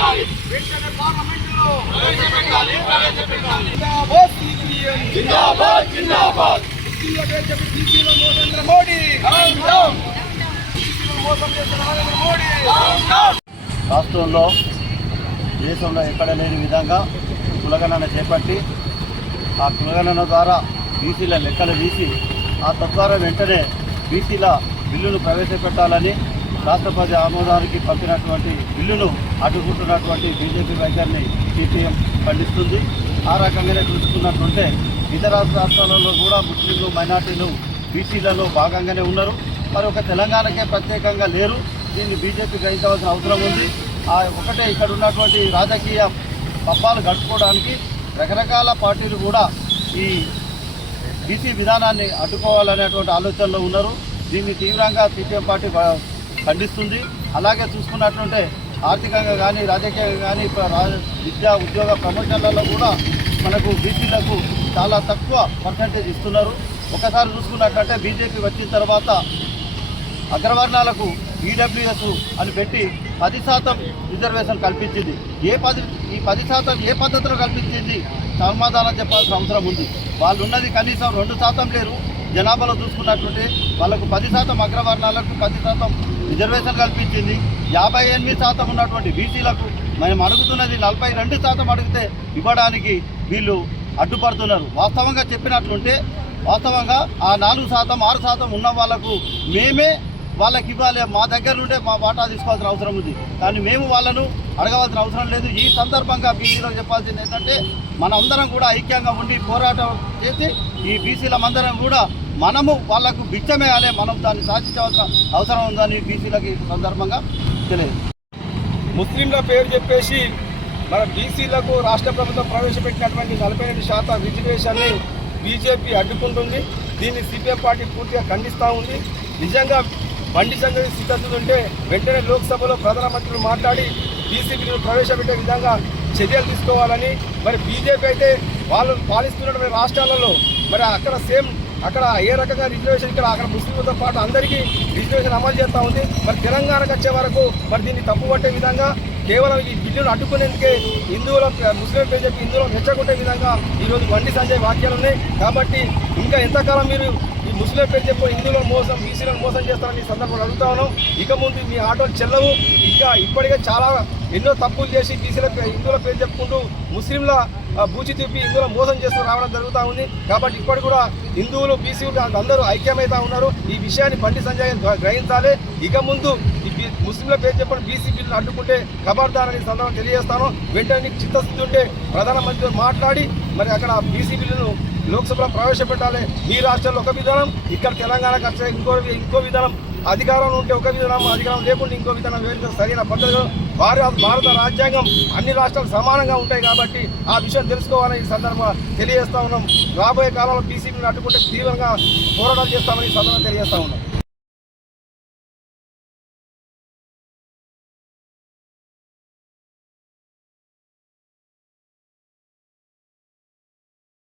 వెంటనే పార్లమెంటులో జిందాబాద్ నరేంద్ర మోడీ మోసం చేసిన నరేంద్ర మోడీ. రాష్ట్రంలో దేశంలో ఎక్కడ లేని విధంగా కులగణన చేపట్టి ఆ కులగణన ద్వారా బీసీల లెక్కలు తీసి ఆ తద్వారా వెంటనే బీసీల బిల్లును ప్రవేశపెట్టాలని రాష్ట్రపతి ఆమోదానికి పంపినటువంటి బిల్లును అడ్డుకుంటున్నటువంటి బీజేపీ వైఖరిని సిపిఎం ఖండిస్తుంది. ఆ రకంగానే చూసుకున్నట్టుంటే ఇతర రాష్ట్రాలలో కూడా ముస్లింలు మైనార్టీలు బీసీలలో భాగంగానే ఉన్నారు. మరి ఒక తెలంగాణకే ప్రత్యేకంగా లేరు. దీన్ని బీజేపీ గ్రహించవలసిన అవసరం ఉంది. ఒకటే ఇక్కడ ఉన్నటువంటి రాజకీయ పబ్బాలు గడుపుకోవడానికి రకరకాల పార్టీలు కూడా ఈ బీసీ విధానాన్ని అడ్డుకోవాలనేటువంటి ఆలోచనలో ఉన్నారు. దీన్ని తీవ్రంగా సిపిఎం పార్టీ ఖండిస్తుంది. అలాగే చూసుకున్నట్టుంటే ఆర్థికంగా కానీ రాజకీయంగా కానీ విద్యా ఉద్యోగ ప్రమోషన్లలో కూడా మనకు బీసీలకు చాలా తక్కువ పర్సంటేజ్ ఇస్తున్నారు. ఒకసారి చూసుకున్నట్లయితే బీజేపీ వచ్చిన తర్వాత అగ్రవర్ణాలకు ఈడబ్ల్యూఎస్ అని పెట్టి 10% రిజర్వేషన్ కల్పించింది. ఈ 10% ఏ పద్ధతిలో కల్పించింది సమాధానం చెప్పాల్సిన అవసరం ఉంది. వాళ్ళు ఉన్నది కనీసం 2% లేరు. జనాభాలో చూసుకున్నట్టుంటే వాళ్ళకు 10% అగ్రవర్ణాలకు 10% రిజర్వేషన్ కల్పించింది. 58% ఉన్నటువంటి బీసీలకు మనం అడుగుతున్నది 42% అడిగితే ఇవ్వడానికి వీళ్ళు అడ్డుపడుతున్నారు. వాస్తవంగా చెప్పినట్లుంటే వాస్తవంగా ఆ 4% 6% ఉన్న వాళ్ళకు మేమే వాళ్ళకి ఇవ్వాలి, మా దగ్గర నుండే మా వాటా తీసుకోవాల్సిన అవసరం ఉంది. కానీ మేము వాళ్ళను అడగవలసిన అవసరం లేదు. ఈ సందర్భంగా బీసీలకు చెప్పాల్సింది ఏంటంటే మనందరం కూడా ఐక్యంగా ఉండి పోరాటం చేసి ఈ బీసీలమందరం కూడా మనము వాళ్లకు బిచ్చమేయాలి, మనం దాన్ని సాధించవలసిన అవసరం ఉందని బీసీలకి సందర్భంగా తెలియదు. ముస్లింల పేరు చెప్పేసి మన బీసీలకు రాష్ట్ర ప్రభుత్వం ప్రవేశపెట్టినటువంటి 42% రిజర్వేషన్ని బీజేపీ అడ్డుకుంటుంది. దీన్ని సిపిఎం పార్టీ పూర్తిగా ఖండిస్తూ ఉంది. నిజంగా బండి సంజయ్ సిద్ధత ఉంటే వెంటనే లోక్సభలో ప్రధానమంత్రులు మాట్లాడి బీసీ బిల్లును ప్రవేశపెట్టే విధంగా చర్యలు తీసుకోవాలని, మరి బీజేపీ అయితే వాళ్ళు పాలిస్తున్నటువంటి రాష్ట్రాలలో మరి అక్కడ ఏ రకంగా రిజర్వేషన్ అక్కడ ముస్లింలతో పాటు అందరికీ రిజర్వేషన్ అమలు చేస్తూ ఉంది. మరి తెలంగాణకు వచ్చే వరకు మరి దీన్ని తప్పుపట్టే విధంగా కేవలం ఈ బిల్లును అడ్డుకునేందుకే ముస్లిం పేరు చెప్పి హిందువులను రెచ్చగొట్టే విధంగా ఈరోజు బండి సంజయ్ వాక్యాలు ఉన్నాయి. కాబట్టి ఇంకా ఎంతకాలం మీరు ఈ ముస్లిం పేరు చెప్పి హిందువులను మోసం బీసీలను మోసం చేస్తారని సందర్భంలో అడుగుతా ఉన్నాం. ఇక ముందు మీ ఆటోలు చెల్లవు. ఇంకా ఇప్పటికే చాలా ఎన్నో తప్పులు చేసి హిందువుల పేరు చెప్పుకుంటూ ముస్లింల బూచి చూపి హిందువుల మోసం చేస్తూ రావడం జరుగుతూ ఉంది. కాబట్టి ఇప్పటి కూడా హిందువులు బీసీలు అందరూ ఐక్యమవుతా ఉన్నారు. ఈ విషయాన్ని బండి సంజయ్ గ్రహించాలి. ఇక ముందు ముస్లింల పేరు చెప్పడం బీసీ బిల్లును అడ్డుకుంటే ఖబర్దారని సందర్భం తెలియజేస్తాను. వెంటనే చిత్తశుద్ధి ఉంటే ప్రధానమంత్రితో మాట్లాడి మరి అక్కడ బీసీ బిల్లును లోక్సభలో ప్రవేశపెట్టాలి. మీ రాష్ట్రంలో ఒక విధానం, ఇక్కడ తెలంగాణకు వచ్చే ఇంకో విధానం. అధికారంలో ఉంటే ఒక విధానం, అధికారం లేకుండా ఇంకో విధానం వేరు సరైన పద్ధతిలో భారత రాజ్యాంగం అన్ని రాష్ట్రాలు సమానంగా ఉంటాయి. కాబట్టి ఆ విషయం తెలుసుకోవాలని ఈ సందర్భంగా తెలియజేస్తా ఉన్నాం. రాబోయే కాలంలో బీసీ బిల్లును అడ్డుకుంటే తీవ్రంగా పోరాటాలు చేస్తామని ఈ సందర్భంగా తెలియజేస్తా ఉన్నాం.